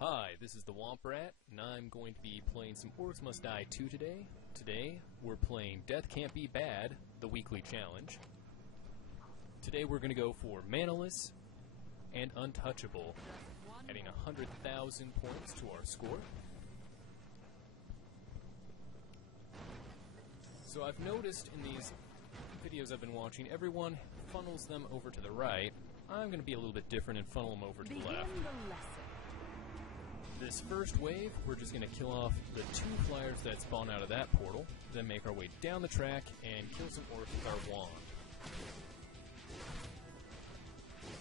Hi, this is the Womp Rat, and I'm going to be playing some Orcs Must Die 2 today. Today, we're playing Death Can't Be Bad, the weekly challenge. Today we're going to go for Manaless and Untouchable, adding 100,000 points to our score. So I've noticed in these videos I've been watching, everyone funnels them over to the right. I'm going to be a little bit different and funnel them over to the left. This first wave, we're just going to kill off the 2 flyers that spawn out of that portal, then make our way down the track and kill some orcs with our wand.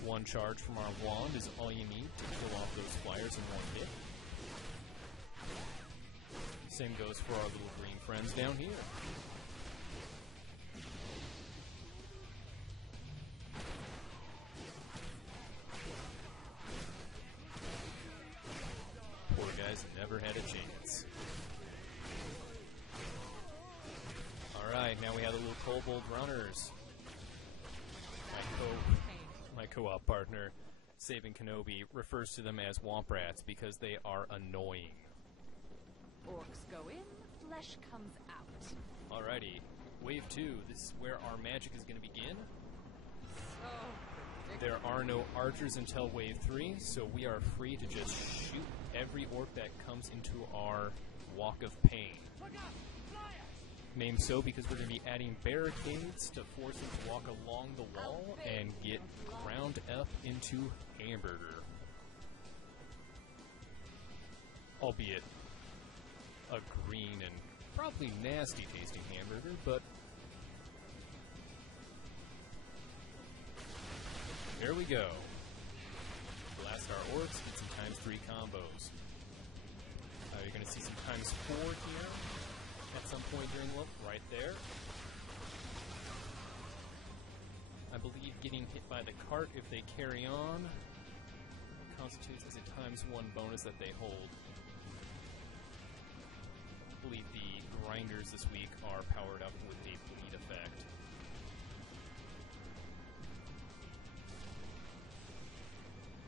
1 charge from our wand is all you need to kill off those flyers in 1 hit. Same goes for our little green friends down here. Poor guys never had a chance. Alright, now we have the little kobold runners. My co-op partner, Saving Kenobi, refers to them as Womp Rats because they are annoying. Orcs go in, flesh comes out. Alrighty, Wave 2, this is where our magic is going to begin. There are no archers until Wave 3, so we are free to just shoot every orc that comes into our Walk of Pain. Named so because we're going to be adding barricades to force them to walk along the wall and get ground up into hamburger. Albeit a green and probably nasty tasting hamburger, but here we go. Blast our orcs, get some ×3 combos. You're going to see some ×4 here at some point during the level, right there. I believe getting hit by the cart if they carry on constitutes as a ×1 bonus that they hold. I believe the grinders this week are powered up with a bleed effect.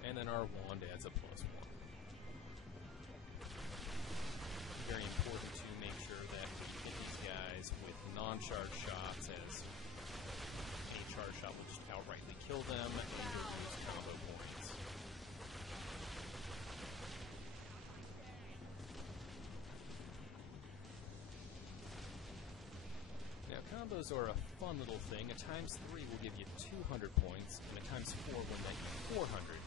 And then our wand adds a +1. Very important to make sure that we hit these guys with non-charge shots, as any charge shot will just outrightly kill them and lose combo points. Now, combos are a fun little thing. A ×3 will give you 200 points, and a ×4 will net you 400.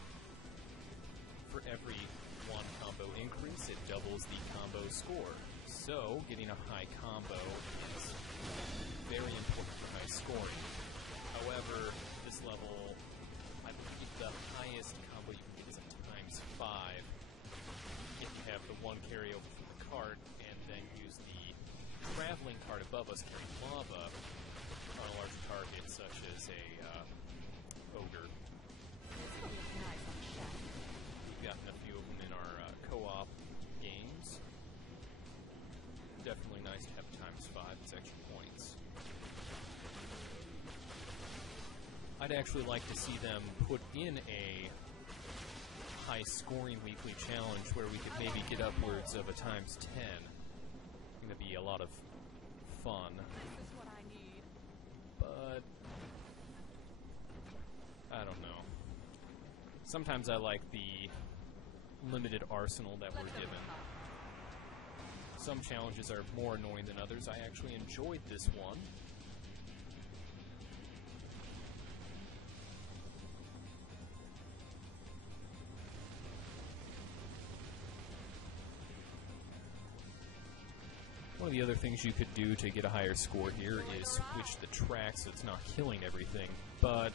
For every 1 combo increase, it doubles the combo score. So, getting a high combo is very important for high scoring. However, this level, I believe the highest combo you can get is a ×5 if you have the 1 carryover from the cart and then use the traveling cart above us carrying lava on a larger target, such as a ogre. We've gotten a few of them in our co-op games. Definitely nice to have ×5 as extra points. I'd actually like to see them put in a high-scoring weekly challenge where we could maybe get upwards of a ×10. It's going to be a lot of fun. But I don't know. Sometimes I like the limited arsenal that we're given. Some challenges are more annoying than others. I actually enjoyed this one. One of the other things you could do to get a higher score here is switch the track so it's not killing everything, but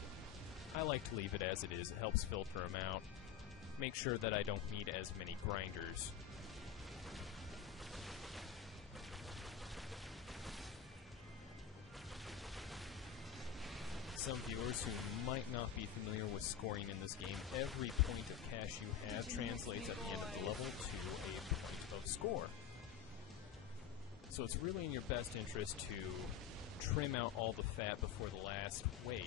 I like to leave it as it is. It helps filter them out. Make sure that I don't need as many grinders. Some viewers who might not be familiar with scoring in this game, every point of cash you have translates at the end of the level to a point of score. So it's really in your best interest to trim out all the fat before the last wave,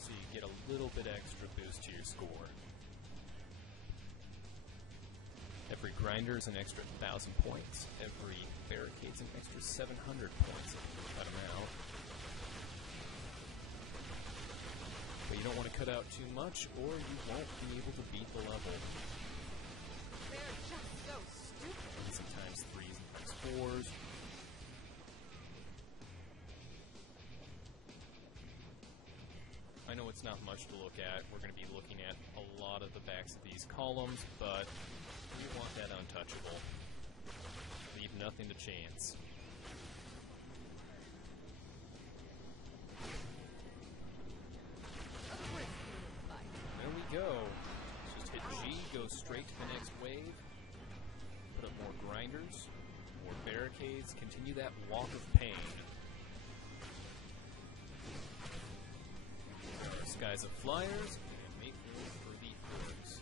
so you get a little bit extra boost to your score. grinder's an extra 1,000 points. Every barricade's an extra 700 points if you cut them out. But you don't want to cut out too much, or you won't be able to beat the level. They're just so stupid. And some times 3s and times 4s. I know it's not much to look at. We're going to be looking at a lot of the backs of these columns, but we want that untouchable. Leave nothing to chance. There we go. Just hit G, go straight to the next wave. Put up more grinders, more barricades, continue that walk of pain. There are skies of flyers, and make room for the orcs.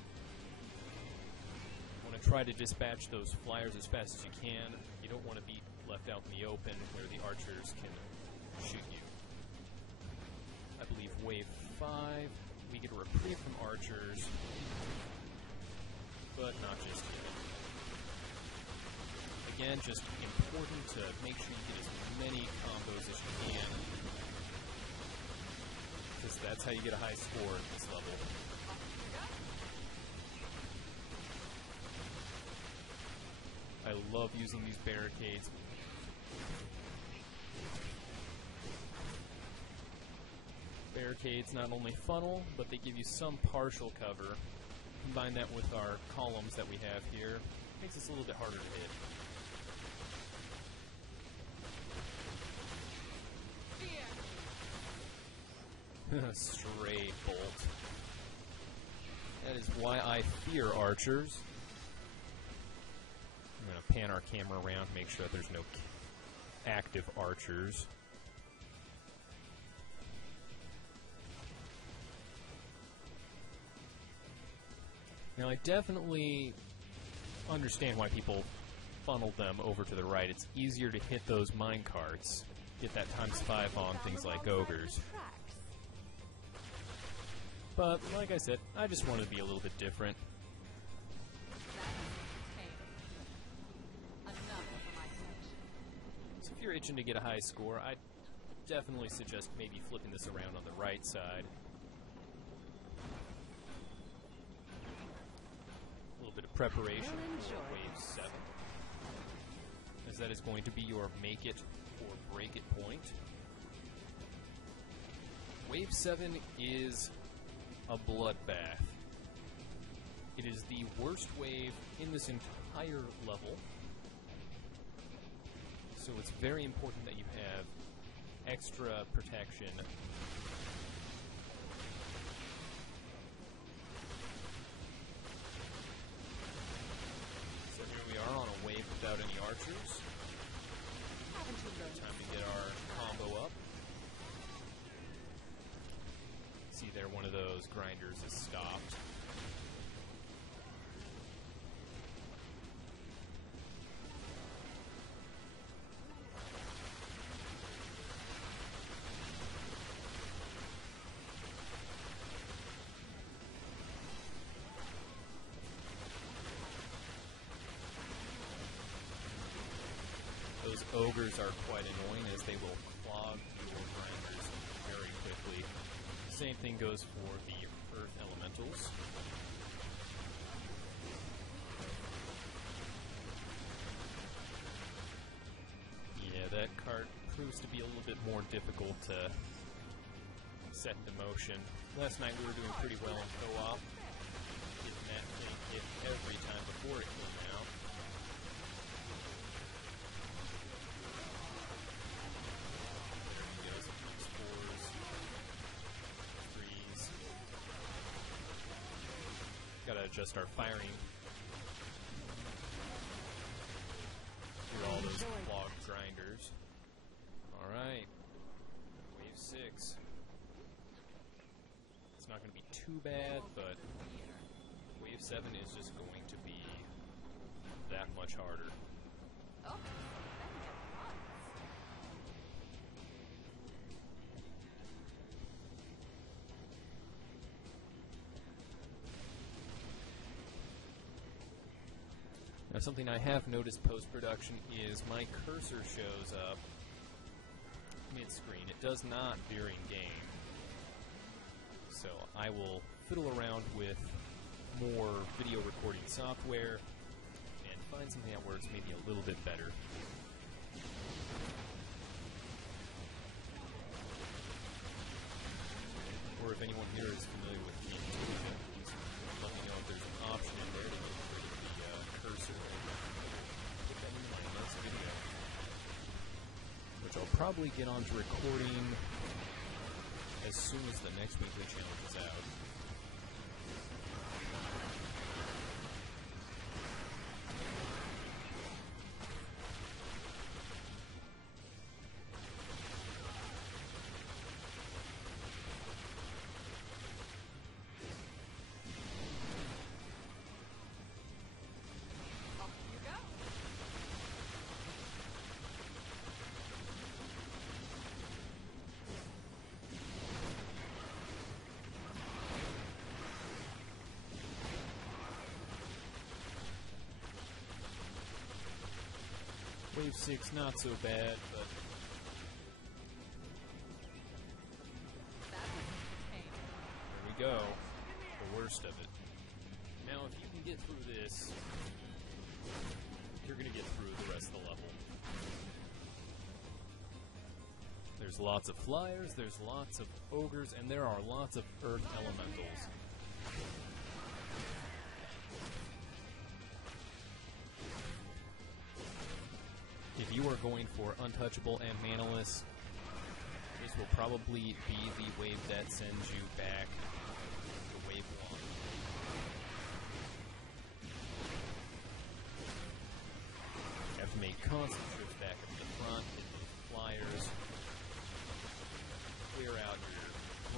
You want to try to dispatch those flyers as fast as you can. You don't want to be left out in the open where the archers can shoot you. I believe wave 5, we get a reprieve from archers, but not just yet. Again, just important to make sure you get as many combos as you can, because that's how you get a high score at this level. I love using these barricades. Barricades not only funnel, but they give you some partial cover. Combine that with our columns that we have here, makes us a little bit harder to hit. Stray bolt. That is why I fear archers. I'm going to pan our camera around, make sure that there's no active archers. Now, I definitely understand why people funnel them over to the right. It's easier to hit those mine carts, get that ×5 on things like ogres. But, like I said, I just wanted to be a little bit different. So if you're itching to get a high score, I definitely suggest maybe flipping this around on the right side. A little bit of preparation for wave 7, as that is going to be your make it or break it point. Wave 7 is a bloodbath. It is the worst wave in this entire level, so it's very important that you have extra protection. So here we are on a wave without any archers. Time to get our combo up. See there, one of those grinders is stopped. Those ogres are quite annoying, as they will clog your grinders very quickly. Same thing goes for the earth elementals. Yeah, that cart proves to be a little bit more difficult to set into motion. Last night we were doing pretty well in co-op, getting that thing hit every time before it came out. Gotta adjust our firing through all those clogged grinders. Alright. Wave 6. It's not gonna be too bad, but wave 7 is just going to be that much harder. Oh. Now, something I have noticed post-production is my cursor shows up mid-screen. It does not during game. So I will fiddle around with more video recording software and find something that works maybe a little bit better. Or if anyone here is familiar with the intuition, please let me know if there's an option in there to get the cursor. Put that in my next video, which I'll probably get onto recording as soon as the next weekly challenge is out. Wave 6, not so bad, but... There we go. The worst of it. Now, if you can get through this, you're going to get through the rest of the level. There's lots of flyers, there's lots of ogres, and there are lots of earth elementals. If you are going for Untouchable and Manaless, this will probably be the wave that sends you back to wave 1. You have to make constant trips back up to the front, hit the flyers, clear out your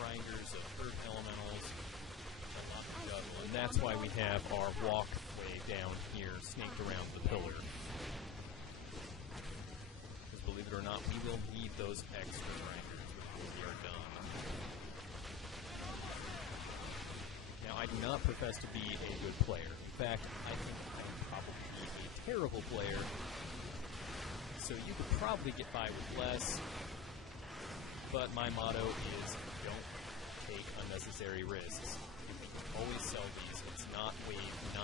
grinders of earth elementals, and that's why we have our walkway down here snaked around the pillar. Believe it or not, we will need those extra grinders before we are done. Now, I do not profess to be a good player. In fact, I think I'm probably a terrible player. So you could probably get by with less. But my motto is, don't take unnecessary risks. You can always sell these. It's not wave 9.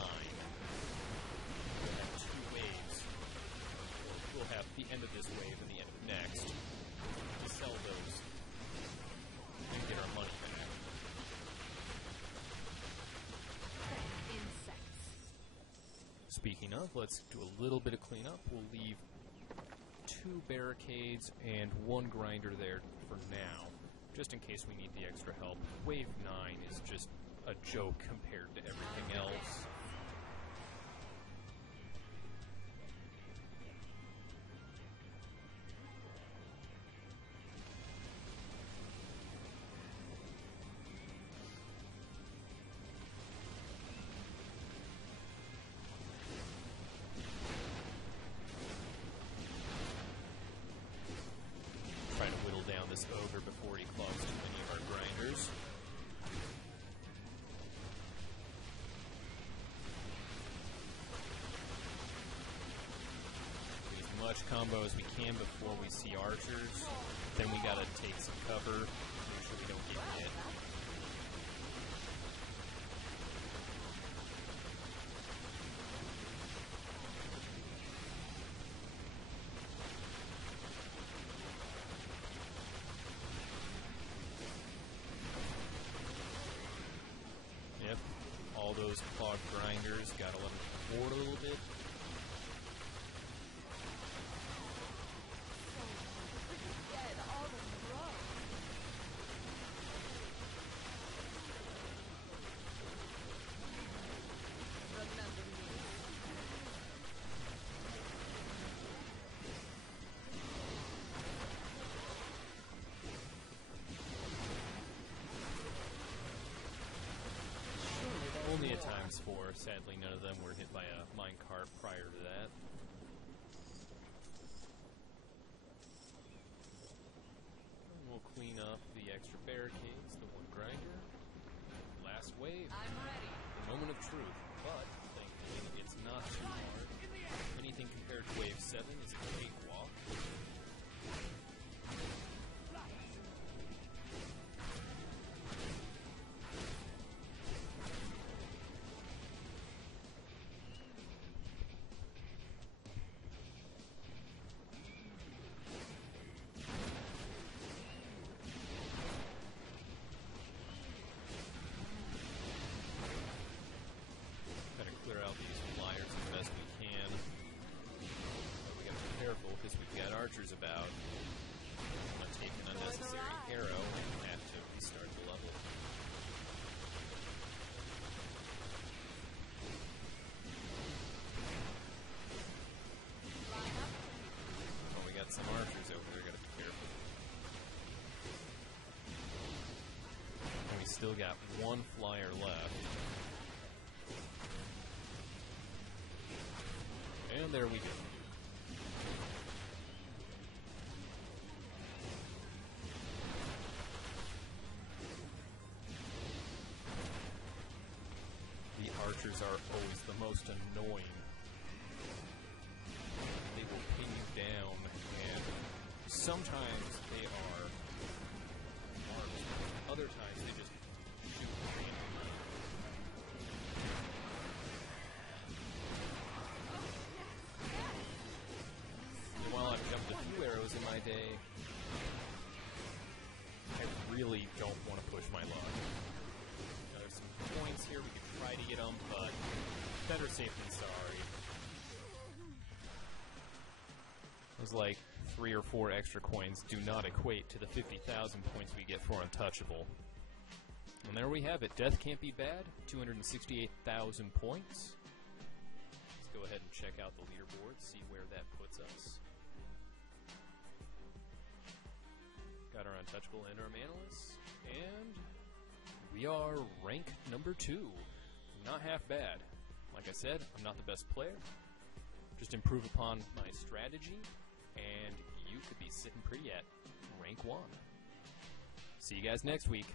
We'll have the end of this wave and the end of the next to sell those and get our money back. Insects. Speaking of, let's do a little bit of cleanup. We'll leave 2 barricades and 1 grinder there for now, just in case we need the extra help. Wave 9 is just a joke compared to everything else. This ogre before he clogs too many of our grinders. Do as much combo as we can before we see archers. Then we gotta take some cover, make sure we don't get hit. All those clogged grinders, gotta let them board a little bit. Dead all in a row. Remember me. Only at times 4. Sadly, none of them were hit by a minecart prior to that. And we'll clean up the extra barricades, the 1 grinder. Last wave. I'm ready. The moment of truth. But, thankfully, it's not too hard. got one flyer left. And there we go. The archers are always the most annoying. They will pin you down, and sometimes they are armed. Other times they just shoot randomly. And while I've jumped a few arrows in my day, I really don't want to push my luck. Now, there's some points here, we could try to get them, but better safe than sorry. It was like 3 or 4 extra coins do not equate to the 50,000 points we get for Untouchable. And there we have it. Death can't be bad. 268,000 points. Let's go ahead and check out the leaderboard, see where that puts us. Got our Untouchable and our Manaless, and we are rank number 2. Not half bad. Like I said, I'm not the best player. Just improve upon my strategy, and you could be sitting pretty at rank 1. See you guys next week.